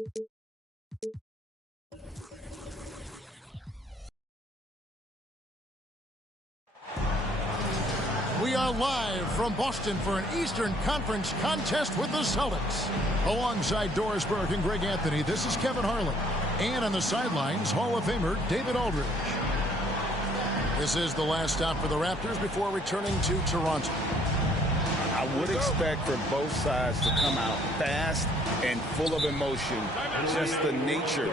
We are live from Boston for an Eastern Conference contest with the Celtics. Alongside Doris Burke and Greg Anthony, this is Kevin Harlan. And on the sidelines, Hall of Famer David Aldridge. This is the last stop for the Raptors before returning to Toronto. I would expect for both sides to come out fast and full of emotion. Just the nature.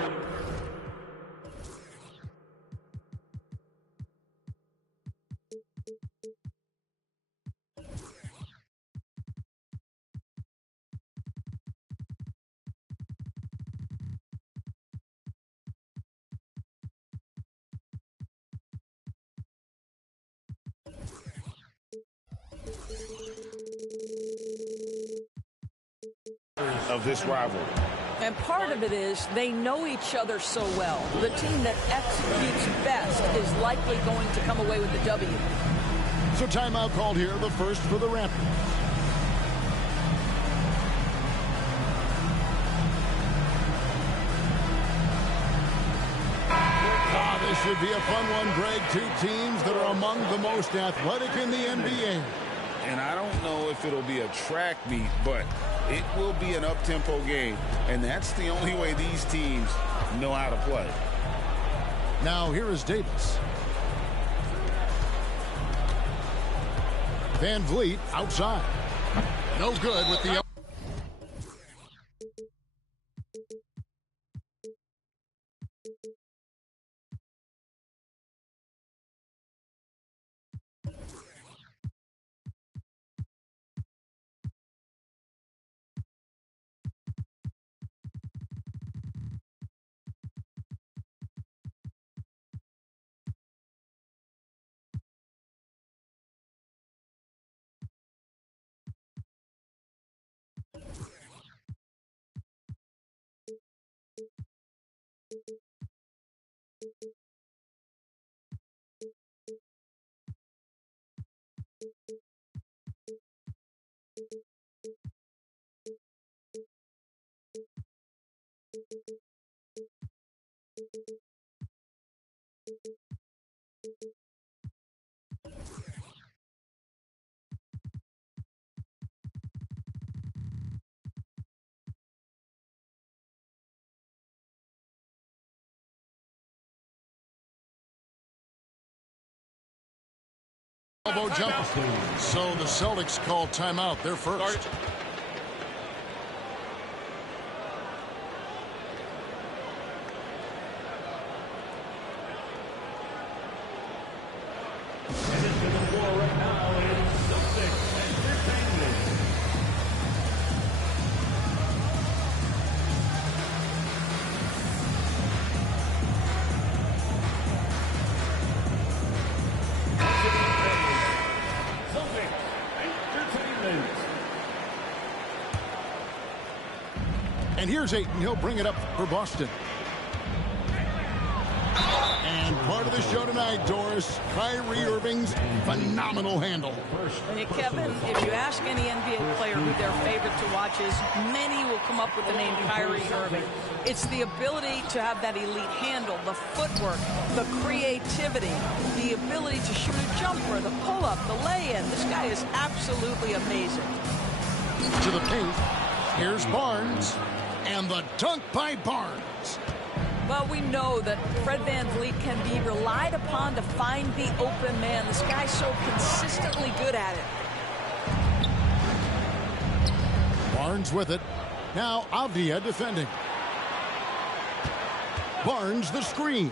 Of this rivalry. And part of it is they know each other so well. The team that executes best is likely going to come away with the W. So timeout called here, the first for the Raptors. This should be a fun one, Greg. Two teams that are among the most athletic in the NBA. And I don't know if it'll be a track meet, but it will be an up-tempo game. And that's the only way these teams know how to play. Now here is Davis. Van Vliet outside. No good with the... elbow jumper. So the Celtics call timeout. They're first. And here's Ayton. He'll bring it up for Boston. And part of the show tonight, Doris, Kyrie Irving's phenomenal handle. Hey, Kevin, if you ask any NBA player who their favorite to watch is, many will come up with the name Kyrie Irving. It's the ability to have that elite handle, the footwork, the creativity, the ability to shoot a jumper, the pull-up, the lay-in. This guy is absolutely amazing. To the paint. Here's Barnes. And the dunk by Barnes. Well, we know that Fred VanVleet can be relied upon to find the open man. This guy's so consistently good at it. Barnes with it. Now Avdia defending. Barnes the screen.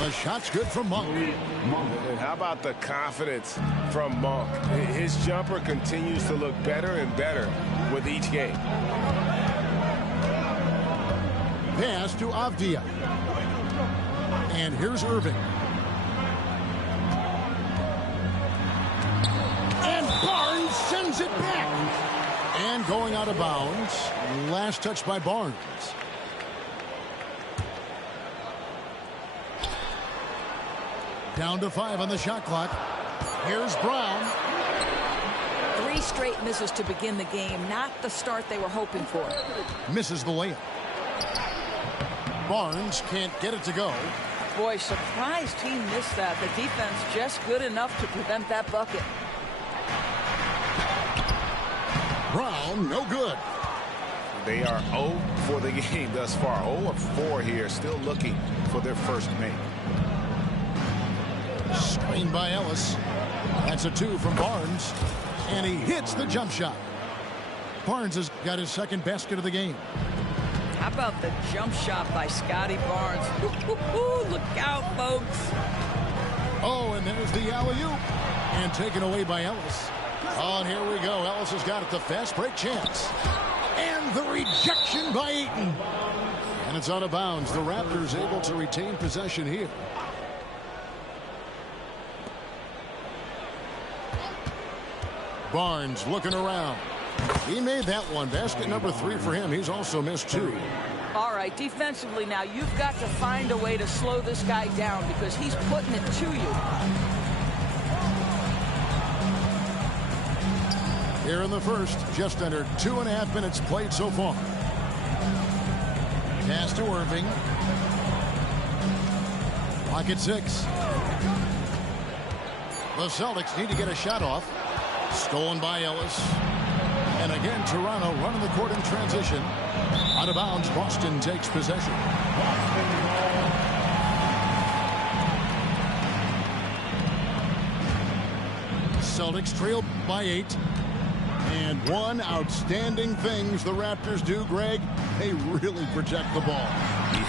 The shot's good from Monk. And how about the confidence from Monk? His jumper continues to look better and better with each game. Pass to Avdia. And here's Irving. And Barnes sends it back. And going out of bounds. Last touch by Barnes. Down to 5 on the shot clock. Here's Brown. 3 straight misses to begin the game. Not the start they were hoping for. Misses the layup. Barnes can't get it to go. Boy, surprised he missed that. The defense just good enough to prevent that bucket. Brown, no good. They are 0 for the game thus far. 0 of 4 here, still looking for their first make. Screen by Ellis. That's a 2 from Barnes. And he hits the jump shot. Barnes has got his second basket of the game. How about the jump shot by Scotty Barnes? Look out, folks. Oh, and there's the alley-oop. And taken away by Ellis. Oh, and here we go. Ellis has got it. The fast break chance. And the rejection by Ayton. And it's out of bounds. The Raptors able to retain possession here. Barnes looking around. He made that one. Basket number 3 for him. He's also missed 2. All right, defensively now, you've got to find a way to slow this guy down because he's putting it to you. Here in the first, just under 2.5 minutes played so far. Pass to Irving. Clock at 6. The Celtics need to get a shot off. Stolen by Ellis. And again, Toronto running the court in transition. Out of bounds, Boston takes possession. Celtics trail by 8. And one outstanding things the Raptors do, Greg, they really protect the ball.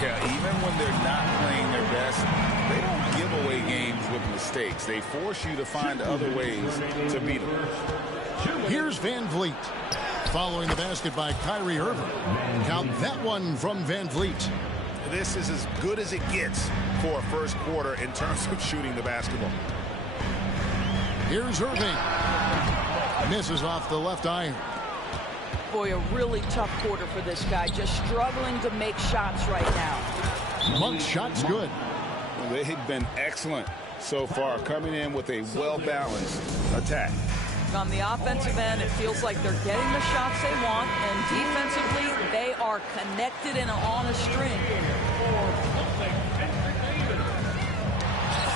Yeah, even when they're not playing their best, they don't give away games with mistakes. They force you to find other ways to beat them. Here's Van Vliet. Following the basket by Kyrie Irving. Count that one from Van Vliet. This is as good as it gets for a first quarter in terms of shooting the basketball. Here's Irving. Misses off the left iron. Boy, a really tough quarter for this guy. Just struggling to make shots right now. Monk's shot's good. They've been excellent so far, coming in with a well-balanced attack. On the offensive end, it feels like they're getting the shots they want, and defensively, they are connected and on a string.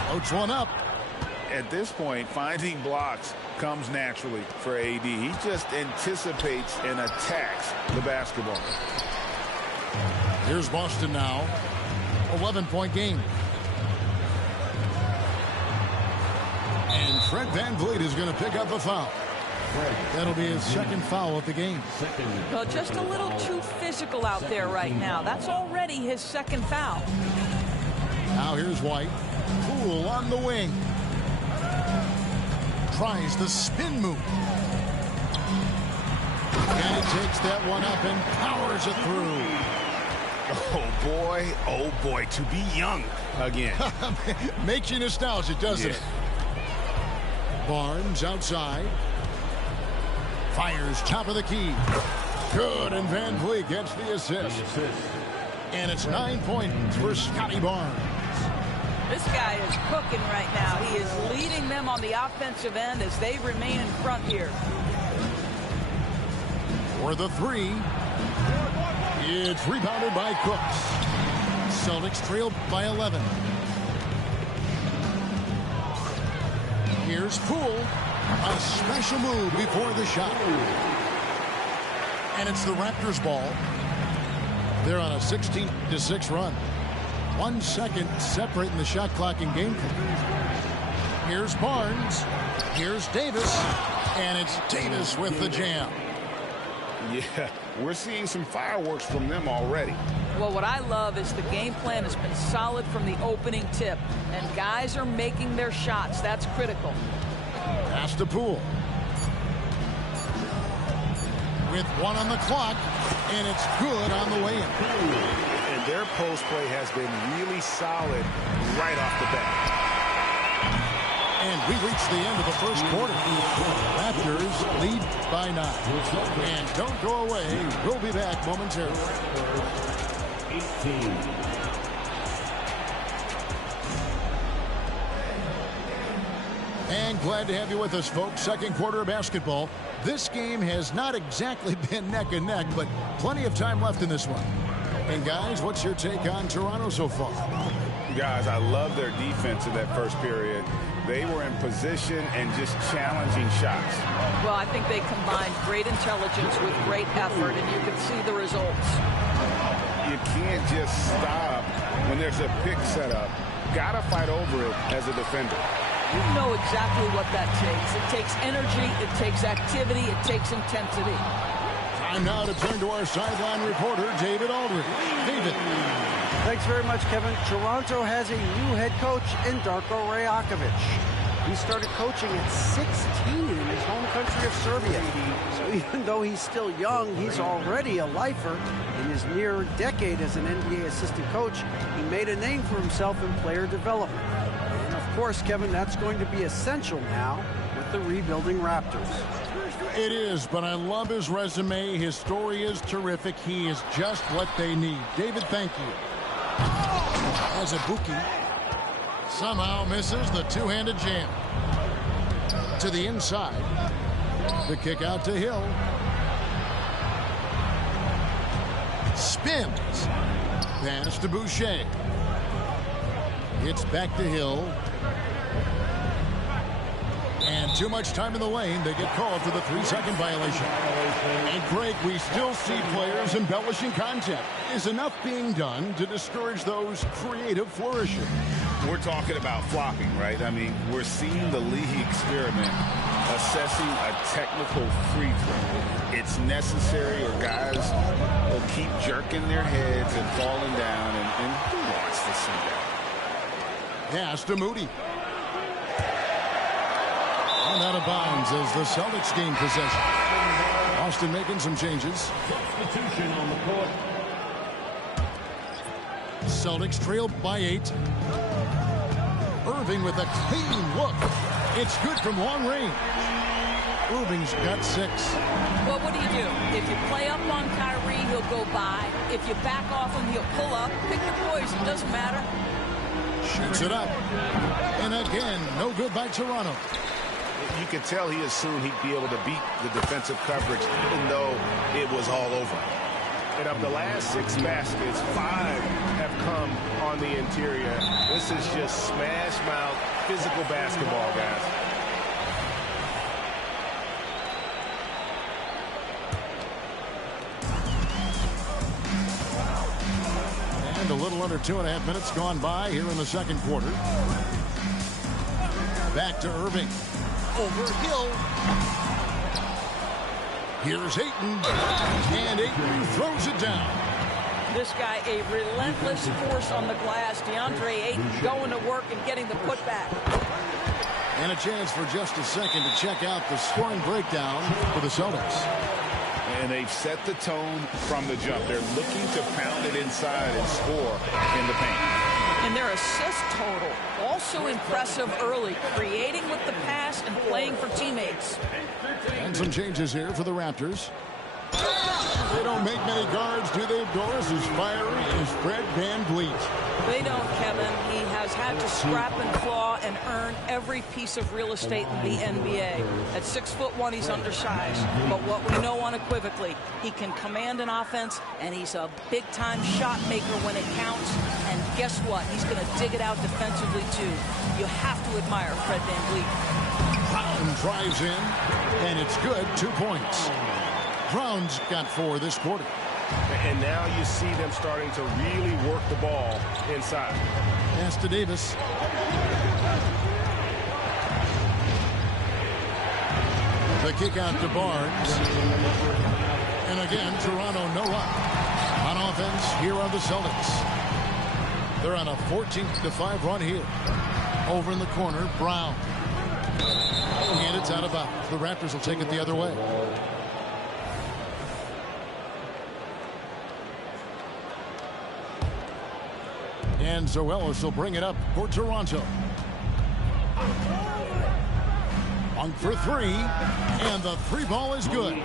Floats one up. At this point, finding blocks comes naturally for AD. He just anticipates and attacks the basketball. Here's Boston now. 11-point game. And Fred Van Vliet is going to pick up a foul. That'll be his second foul of the game. Well, just a little too physical out there right now. That's already his second foul. Now here's White. Poole on the wing. Tries the spin move. And he takes that one up and powers it through. Oh boy, to be young again. Makes you nostalgic, doesn't it? Barnes outside. Fires top of the key. Good, and Van Vliet gets the assist. And it's 9 points for Scotty Barnes. This guy is cooking right now. He is leading them on the offensive end as they remain in front here. For the 3. It's rebounded by Cooks. Celtics trail by 11. Here's Poole. A special move before the shot. And it's the Raptors ball. They're on a 16-6 run. 1 second separating the shot clock and game clock. Here's Barnes. Here's Davis. And it's Davis with the jam. Yeah, we're seeing some fireworks from them already. Well, what I love is the game plan has been solid from the opening tip. And guys are making their shots. That's critical. Pass to Poole. With 1 on the clock. And it's good on the way in. And their post play has been really solid right off the bat. And we reach the end of the first quarter. Raptors lead by 9. And don't go away. We'll be back momentarily. 18. And glad to have you with us, folks. Second quarter of basketball. This game has not exactly been neck and neck, but plenty of time left in this one. And guys, what's your take on Toronto so far? Guys, I love their defense in that first period. They were in position and just challenging shots. Well, I think they combined great intelligence with great effort, and you can see the results. You can't just stop when there's a pick set up. Gotta fight over it as a defender. You know exactly what that takes. It takes energy, it takes activity, it takes intensity. Time now to turn to our sideline reporter, David Aldridge. David. Thanks very much, Kevin. Toronto has a new head coach in Darko Rajakovic. He started coaching at 16 in his home country of Serbia. So even though he's still young, he's already a lifer. In his near decade as an NBA assistant coach, he made a name for himself in player development. And of course, Kevin, that's going to be essential now with the rebuilding Raptors. It is, but I love his resume. His story is terrific. He is just what they need. David, thank you. As a Buki somehow misses the two-handed jam. To the inside. The kick out to Hill. Spins. Pass to Boucher. It's back to Hill. And too much time in the lane. They get called for the 3-second violation. And Greg, we still see players embellishing content. Is enough being done to discourage those creative flourishing? We're talking about flopping, right? I mean, we're seeing the league experiment assessing a technical free throw. It's necessary or guys will keep jerking their heads and falling down. And who wants to see that? Pass to Moody. And out of bounds as the Celtics gain possession. Austin making some changes. Substitution on the court. Celtics trail by 8. Irving with a clean look. It's good from long range. Irving's got 6. Well, what do? If you play up on Kyrie, he'll go by. If you back off him, he'll pull up. Pick your poison, doesn't matter. Shoots it up. And again, no good by Toronto. You could tell he assumed he'd be able to beat the defensive coverage, even though it was all over. And of the last 6 baskets, 5 have come on the interior. This is just smash mouth physical basketball, guys. And a little under 2.5 minutes gone by here in the second quarter. Back to Irving. Over Hill. Here's Ayton. And Ayton throws it down. This guy, a relentless force on the glass. DeAndre Ayton going to work and getting the putback. And a chance for just a second to check out the scoring breakdown for the Celtics. And they've set the tone from the jump. They're looking to pound it inside and score in the paint. And their assist total, also impressive early, creating with the pass and playing for teammates. And some changes here for the Raptors. They don't make many guards, do they? Doris is fiery as Fred VanVleet. They don't, Kevin. He has had to scrap and claw and earn every piece of real estate in the NBA. At 6'1", he's undersized. But what we know unequivocally, he can command an offense, and he's a big-time shot maker when it counts. And guess what? He's going to dig it out defensively, too. You have to admire Fred VanVleet. Brown drives in, and it's good. 2 points. Brown's got 4 this quarter. And now you see them starting to really work the ball inside. Pass to Davis. The kick out to Barnes. And again, Toronto no up. On offense, here are the Celtics. They're on a 14-5 run here. Over in the corner, Brown. And it's out of bounds. The Raptors will take it the other way. And Zoelis will bring it up for Toronto. Monk for 3, and the 3 ball is good.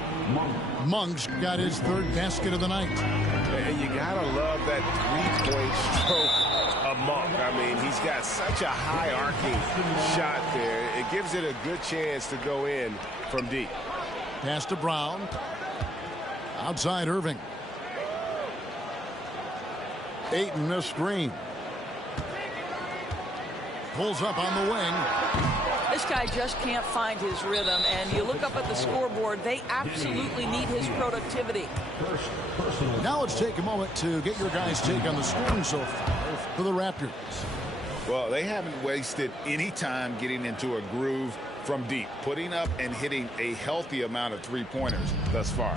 Monk's got his 3rd basket of the night. And you gotta love that three-point stroke of Monk. I mean, he's got such a high arcing shot there. It gives it a good chance to go in from deep. Pass to Brown. Outside Irving. Ayton a screen. Pulls up on the wing. This guy just can't find his rhythm, and you look up at the scoreboard, they absolutely need his productivity. Now let's take a moment to get your guys' take on the scoring so far for the Raptors. Well, they haven't wasted any time getting into a groove from deep, putting up and hitting a healthy amount of three-pointers thus far.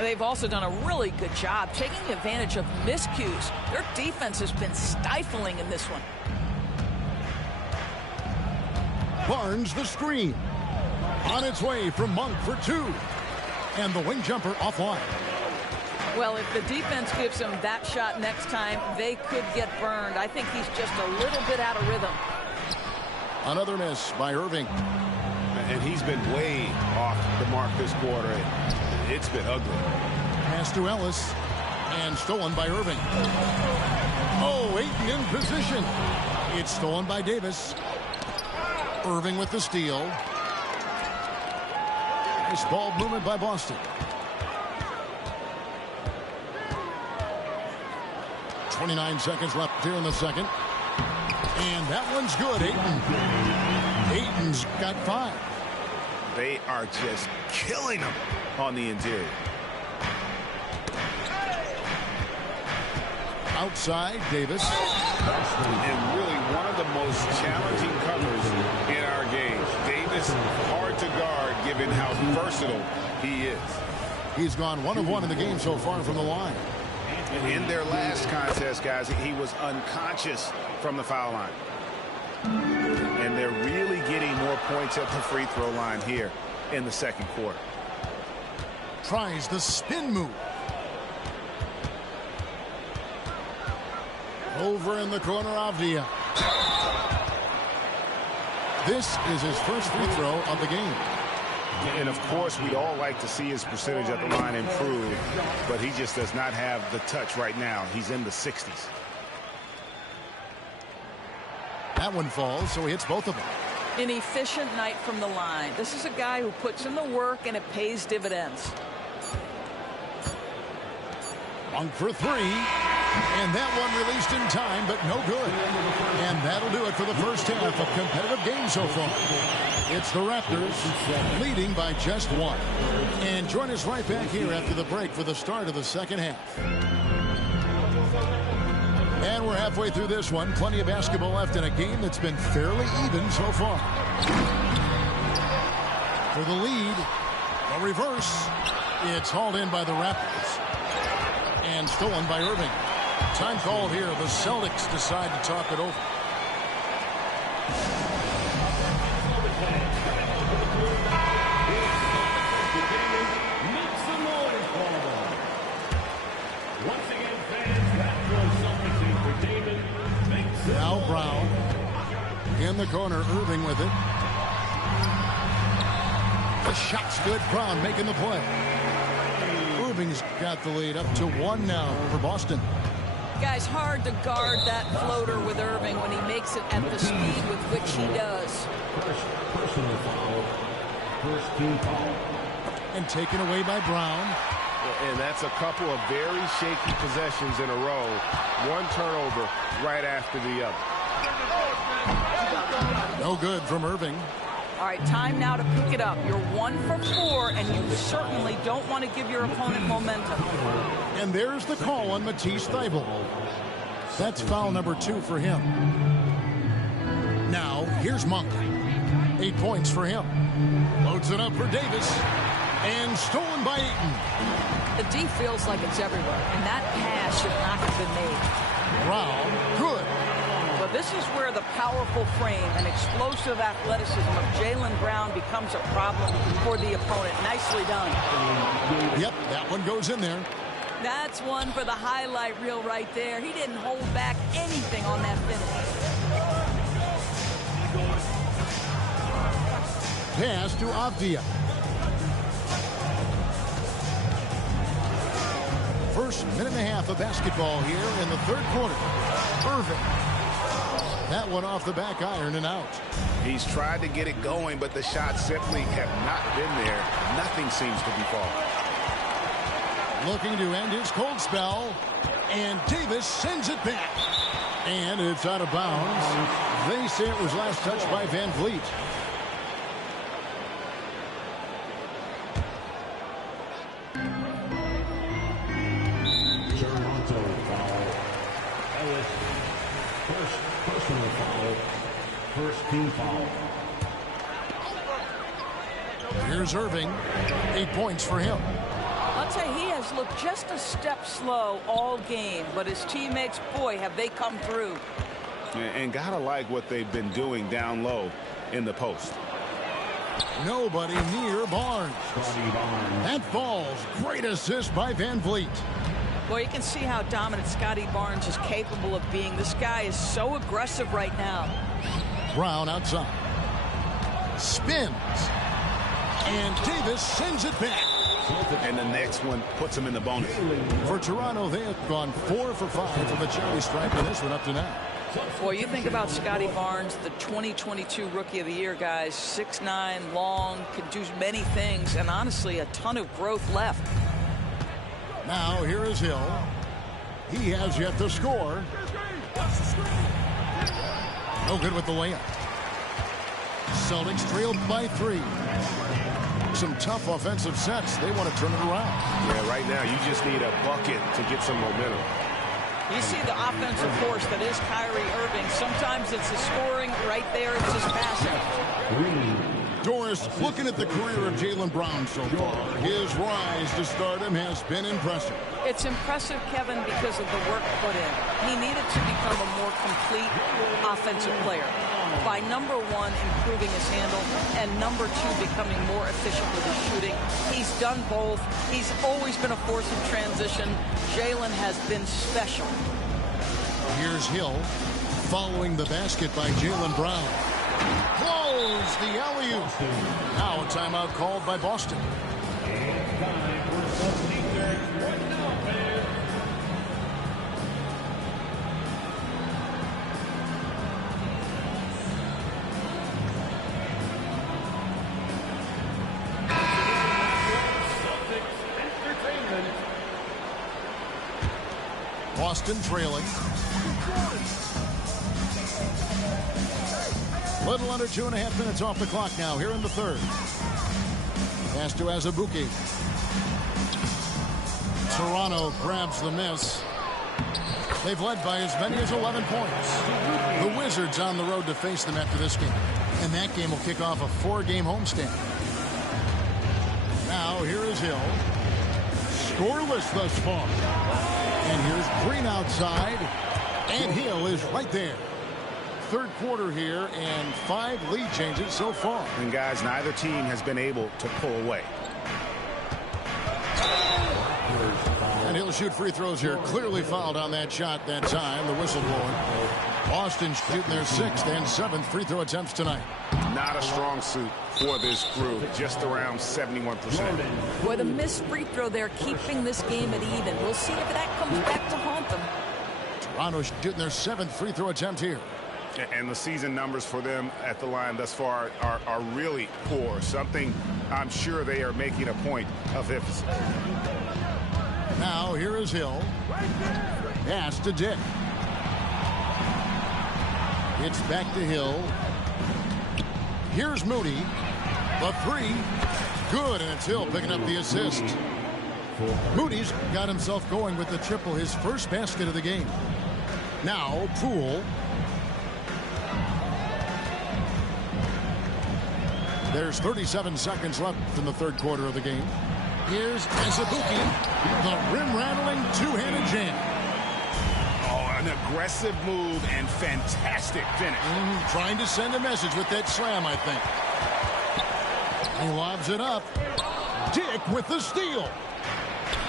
They've also done a really good job taking advantage of miscues. Their defense has been stifling in this one. Barnes the screen. On its way from Monk for two. And the wing jumper offline. Well, if the defense gives him that shot next time, they could get burned. I think he's just a little bit out of rhythm. Another miss by Irving. And he's been way off the mark this quarter. It's been ugly. Pass to Ellis. And stolen by Irving. Oh, Ayton in position. It's stolen by Davis. Irving with the steal. Nice ball movement by Boston. 29 seconds left here in the second. And that one's good. Ayton's got 5. They are just killing them on the interior. Outside, Davis. And really one of the most challenging covers in our game. Davis, hard to guard given how versatile he is. He's gone 1 of 1 in the game so far from the line. In their last contest, guys, he was unconscious from the foul line. And they're really getting more points at the free throw line here in the second quarter. Tries the spin move. Over in the corner, Avdia. This is his first free throw of the game. And, of course, we'd all like to see his percentage at the line improve, but he just does not have the touch right now. He's in the 60s. That one falls, so he hits both of them. An efficient night from the line. This is a guy who puts in the work, and it pays dividends. Monk for 3. And that one released in time, but no good. And that'll do it for the first half of competitive games so far. It's the Raptors leading by just 1. And join us right back here after the break for the start of the second half. And we're halfway through this one. Plenty of basketball left in a game that's been fairly even so far. For the lead, a reverse. It's hauled in by the Raptors. And stolen by Irving. Time called here. The Celtics decide to talk it over. Now Brown in the corner. Irving with it. The shot's good. Brown making the play. Irving's got the lead up to 1 now over Boston. Guys, hard to guard that floater with Irving when he makes it at the speed with which he does. Personal foul. First team foul. And taken away by Brown. And that's a couple of very shaky possessions in a row. One turnover right after the other. No good from Irving. All right, time now to pick it up. You're 1 for 4, and you certainly don't want to give your opponent momentum. And there's the call on Matisse Thybulle. That's foul number 2 for him. Now, here's Monk. 8 points for him. Loads it up for Davis. And stolen by Ayton. The D feels like it's everywhere, and that pass should not have been made. Brown, good. But this is where the powerful frame and explosive athleticism of Jaylen Brown becomes a problem for the opponent. Nicely done. Yep, that one goes in there. That's one for the highlight reel right there. He didn't hold back anything on that finish. Pass to Avdia. first minute and a half of basketball here in the third quarter. Irving. That one off the back iron and out. He's tried to get it going, but the shots simply have not been there. Nothing seems to be falling. Looking to end his cold spell. And Davis sends it back. And it's out of bounds. They say it was last touched by Van Vliet. Toronto foul. Ellis. First personal foul. First team foul. Here's Irving. 8 points for him. I'll tell you, he has looked just a step slow all game, but his teammates, boy, have they come through. And gotta like what they've been doing down low in the post. Nobody near Barnes. That falls. Great assist by Van Vliet. Well, you can see how dominant Scotty Barnes is capable of being. This guy is so aggressive right now. Brown outside. Spins. And Davis sends it back. And the next one puts him in the bonus. For Toronto, they have gone 4 for 5 from the charity stripe in this one up to now. Boy, you think about Scotty Barnes, the 2022 Rookie of the Year, guys. 6'9", long, can do many things, and honestly, a ton of growth left. Now, here is Hill. He has yet to score. No good with the layup. Celtics trailed by 3. Some tough offensive sets. They want to turn it around. Yeah, right now you just need a bucket to get some momentum. You see the offensive force that is Kyrie Irving. Sometimes it's the scoring. Right there, it's his passing. Doris, looking at the career of Jaylen Brown so far, his rise to stardom has been impressive. It's impressive, Kevin, because of the work put in. He needed to become a more complete offensive player. By number 1, improving his handle, and number 2, becoming more efficient with his shooting. He's done both. He's always been a force in transition. Jaylen has been special. Here's Hill following the basket by Jaylen Brown. Close the alley-oop. Now a timeout called by Boston. Boston trailing. Little under 2.5 minutes off the clock now here in the third. Pass to Azubuike. Toronto grabs the miss. They've led by as many as 11 points. The Wizards on the road to face them after this game. And that game will kick off a 4-game homestand. Now here is Hill. Scoreless thus far. And here's Green outside. And Hill is right there. Third quarter here and 5 lead changes so far. And guys, neither team has been able to pull away. And he'll shoot free throws here. Clearly fouled on that shot that time. The whistle blowing. Boston shooting their 6th and 7th free throw attempts tonight. Not a strong suit for this group. Just around 71%. Boy, the missed free throw there, keeping this game at even. We'll see if that comes back to haunt them. Toronto shooting their 7th free throw attempt here. And the season numbers for them at the line thus far are really poor. Something I'm sure they are making a point of emphasis. Now here is Hill. Pass to Dick. It's back to Hill. Here's Moody. The 3. Good, and it's Hill picking up the assist. Moody's got himself going with the triple, his first basket of the game. Now Poole. There's 37 seconds left in the third quarter of the game. Here's Azubuike, the rim-rattling two-handed jam. Oh, an aggressive move and fantastic finish. Trying to send a message with that slam, I think. He lobs it up. Dick with the steal.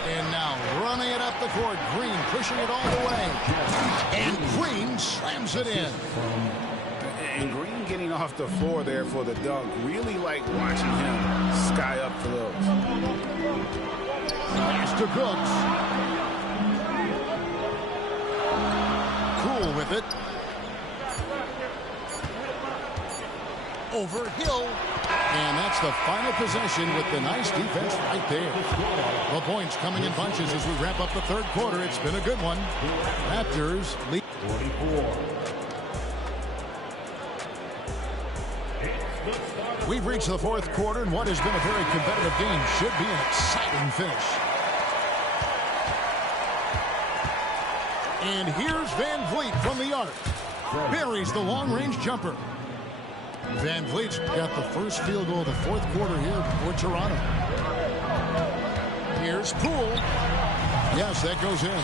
And now running it up the court. Green pushing it all the way. And Green slams it in. And Green getting off the floor there for the dunk. Really like watching him sky up for those. Pass to Cooks. with it. Over Hill. And that's the final possession with the nice defense right there. The points coming in bunches as we wrap up the third quarter. It's been a good one. Raptors lead 44. We've reached the fourth quarter, and what has been a very competitive game should be an exciting finish. And here's Van Vliet from the arc. Buries the long-range jumper. Van Vliet's got the first field goal of the fourth quarter here for Toronto. Here's Poole. Yes, that goes in.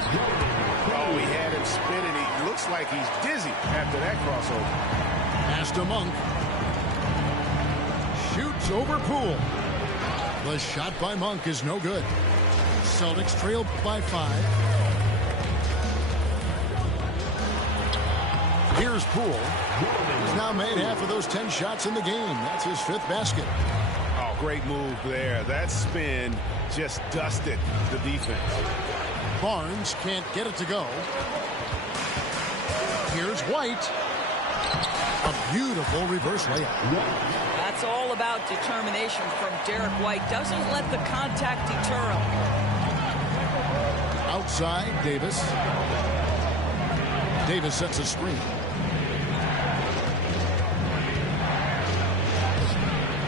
Oh, he had him spinning. He looks like he's dizzy after that crossover. Pass to Monk. Shoots over Poole. The shot by Monk is no good. Celtics trail by 5. Here's Poole. He's now made half of those 10 shots in the game. That's his 5th basket. Oh, great move there. That spin just dusted the defense. Barnes can't get it to go. Here's White. A beautiful reverse layup. That's all about determination from Derek White. Doesn't let the contact deter him. Outside, Davis. Davis sets a screen.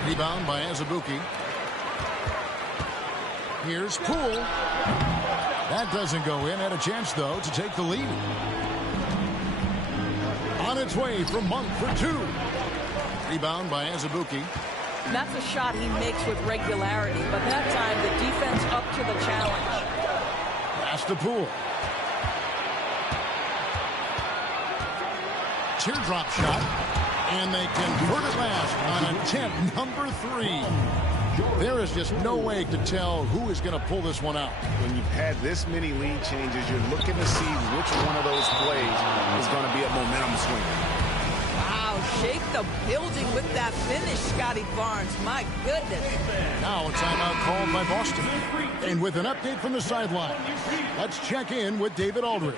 Rebound by Azubuike. Here's Poole. That doesn't go in. Had a chance, though, to take the lead. On its way from Monk for 2. Rebound by Azubuike. That's a shot he makes with regularity, but that time the defense up to the challenge. Pass to Poole. Teardrop shot. And they convert it last on attempt number 3. There is just no way to tell who is going to pull this one out. When you've had this many lead changes, you're looking to see which one of those plays is going to be a momentum swing. Wow, shake the building with that finish, Scotty Barnes. My goodness. Now a timeout called by Boston. And with an update from the sideline, let's check in with David Aldridge.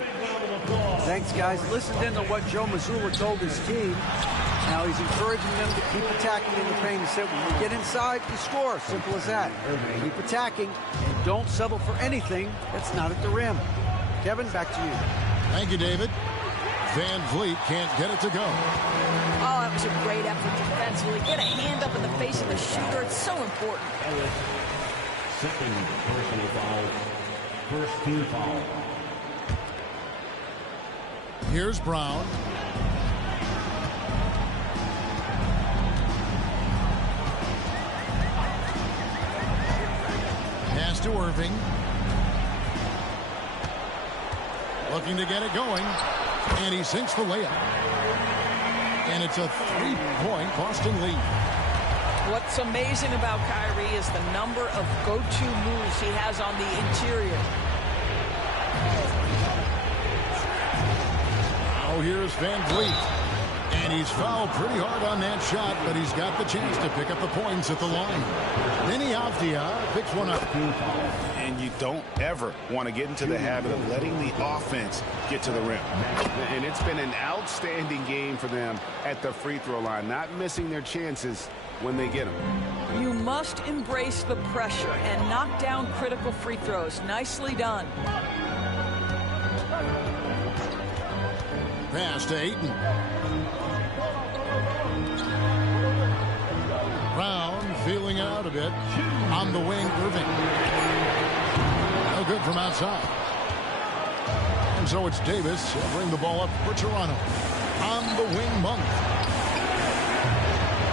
Thanks, guys. Listened in to what Joe Mazzulla told his team. Now he's encouraging them to keep attacking in the paint. He said, when you get inside, you score. Simple as that. Keep attacking and don't settle for anything that's not at the rim. Kevin, back to you. Thank you, David. Van Vliet can't get it to go. Oh, that was a great effort defensively. Get a hand up in the face of the shooter. It's so important. Second personal foul. First team foul. Here's Brown. Pass to Irving. Looking to get it going. And he sinks the layup. And it's a 3-point Boston lead. What's amazing about Kyrie is the number of go-to moves he has on the interior. Now here's Van Vliet. And he's fouled pretty hard on that shot, but he's got the chance to pick up the points at the line. Vinny Avdia picks one up. And you don't ever want to get into the habit of letting the offense get to the rim. And it's been an outstanding game for them at the free throw line, not missing their chances when they get them. You must embrace the pressure and knock down critical free throws. Nicely done. Pass to Ayton. Brown feeling it out a bit. On the wing, Irving. No good from outside. And so it's Davis. He'll bring the ball up for Toronto. On the wing, Monk.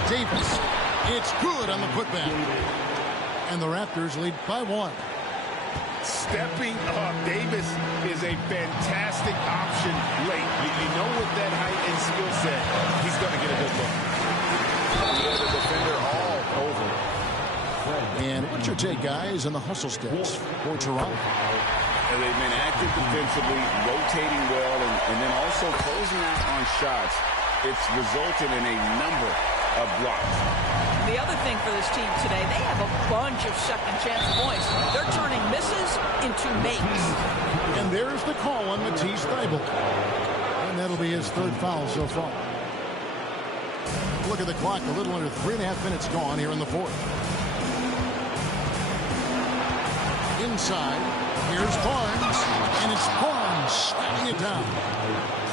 Davis. It's good on the putback. And the Raptors lead by 1. Stepping up, Davis is a fantastic option late. You know with that height and skill set, he's going to get a good look. He has a defender all over. And what's your take, guys, on the hustle steps for Toronto? And they've been active defensively, rotating well, and then also closing out on shots. It's resulted in a number of blocks. The other thing for this team today, they have a bunch of second chance points. They're turning misses into makes. And there's the call on Matisse Thybulle. And that'll be his third foul so far. Look at the clock. A little under 3.5 minutes gone here in the fourth. Inside. Here's Barnes. And it's Barnes slamming it down.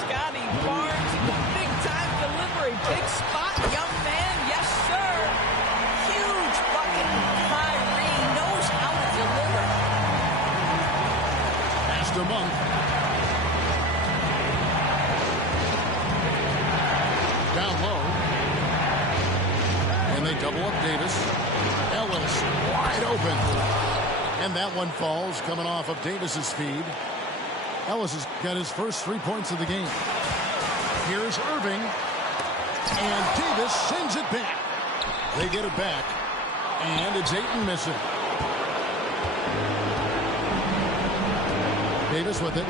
Scotty Barnes, the big-time delivery. Big spot, young man. Yes, sir. Huge bucket. Kyrie knows how to deliver. Pass to Monk. Down low. And they double up Davis. Ellis wide open. And that one falls coming off of Davis's feed. Ellis has got his first 3 points of the game. Here's Irving. And Davis sends it back. They get it back. And it's Ayton missing. Davis with it.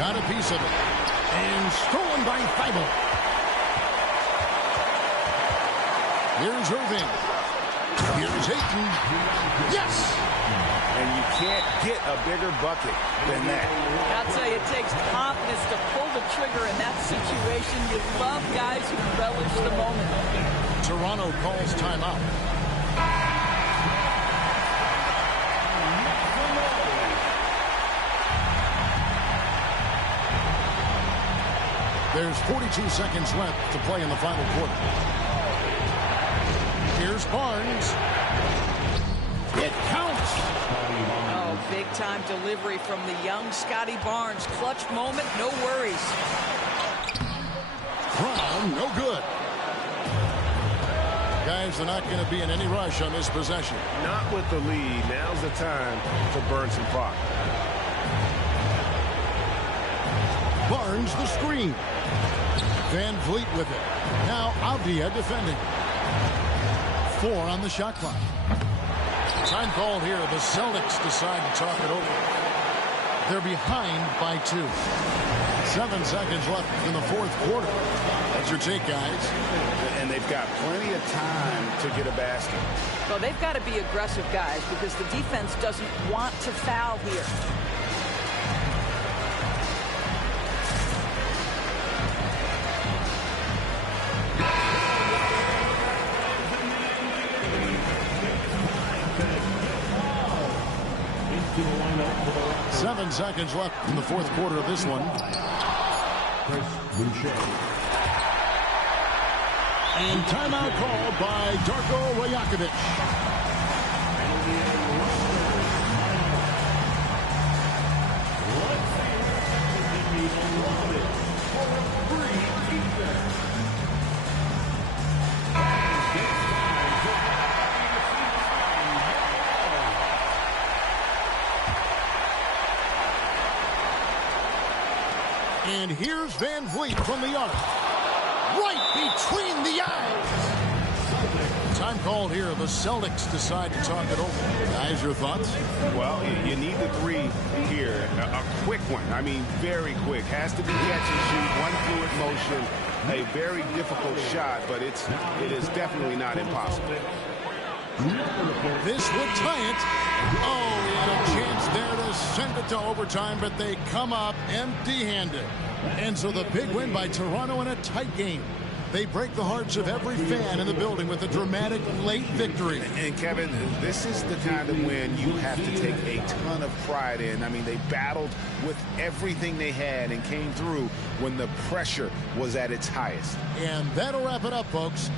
Got a piece of it. And stolen by Thibault. Here's Irving. Here's Ayton. Yes! And you can't get a bigger bucket than that. I'll tell you, it takes confidence to pull the trigger in that situation. You love guys who relish the moment. Toronto calls timeout. There's 42 seconds left to play in the final quarter. Here's Barnes. It counts. Oh, big-time delivery from the young Scotty Barnes. Clutch moment, no worries. Brown, no good. Guys, they're not going to be in any rush on this possession. Not with the lead. Now's the time to burn some clock. Barnes the screen. Van Vliet with it. Now Avdia defending. 4 on the shot clock. Time called here. The Celtics decide to talk it over. They're behind by 2. 7 seconds left in the fourth quarter. What's your take, guys? And they've got plenty of time to get a basket. Well, they've got to be aggressive, guys, because the defense doesn't want to foul here. Into the lineup for the Raptors. 7 seconds left in the fourth quarter of this one. Chris Boucher. And timeout called by Darko Rajakovic. And here's Van Vliet from the arc. Right between the eyes. Time called here. The Celtics decide to talk it over. Guys, your thoughts? Well, you need the 3 here. A quick one. I mean, very quick. Has to be catch and shoot. One fluid motion. A very difficult shot, but it is definitely not impossible. This would tie it. Oh, he had a chance there to send it to overtime, but they come up empty-handed. And so the big win by Toronto in a tight game. They break the hearts of every fan in the building with a dramatic late victory. And Kevin, this is the kind of win you have to take a ton of pride in. I mean, they battled with everything they had and came through when the pressure was at its highest. And that'll wrap it up, folks.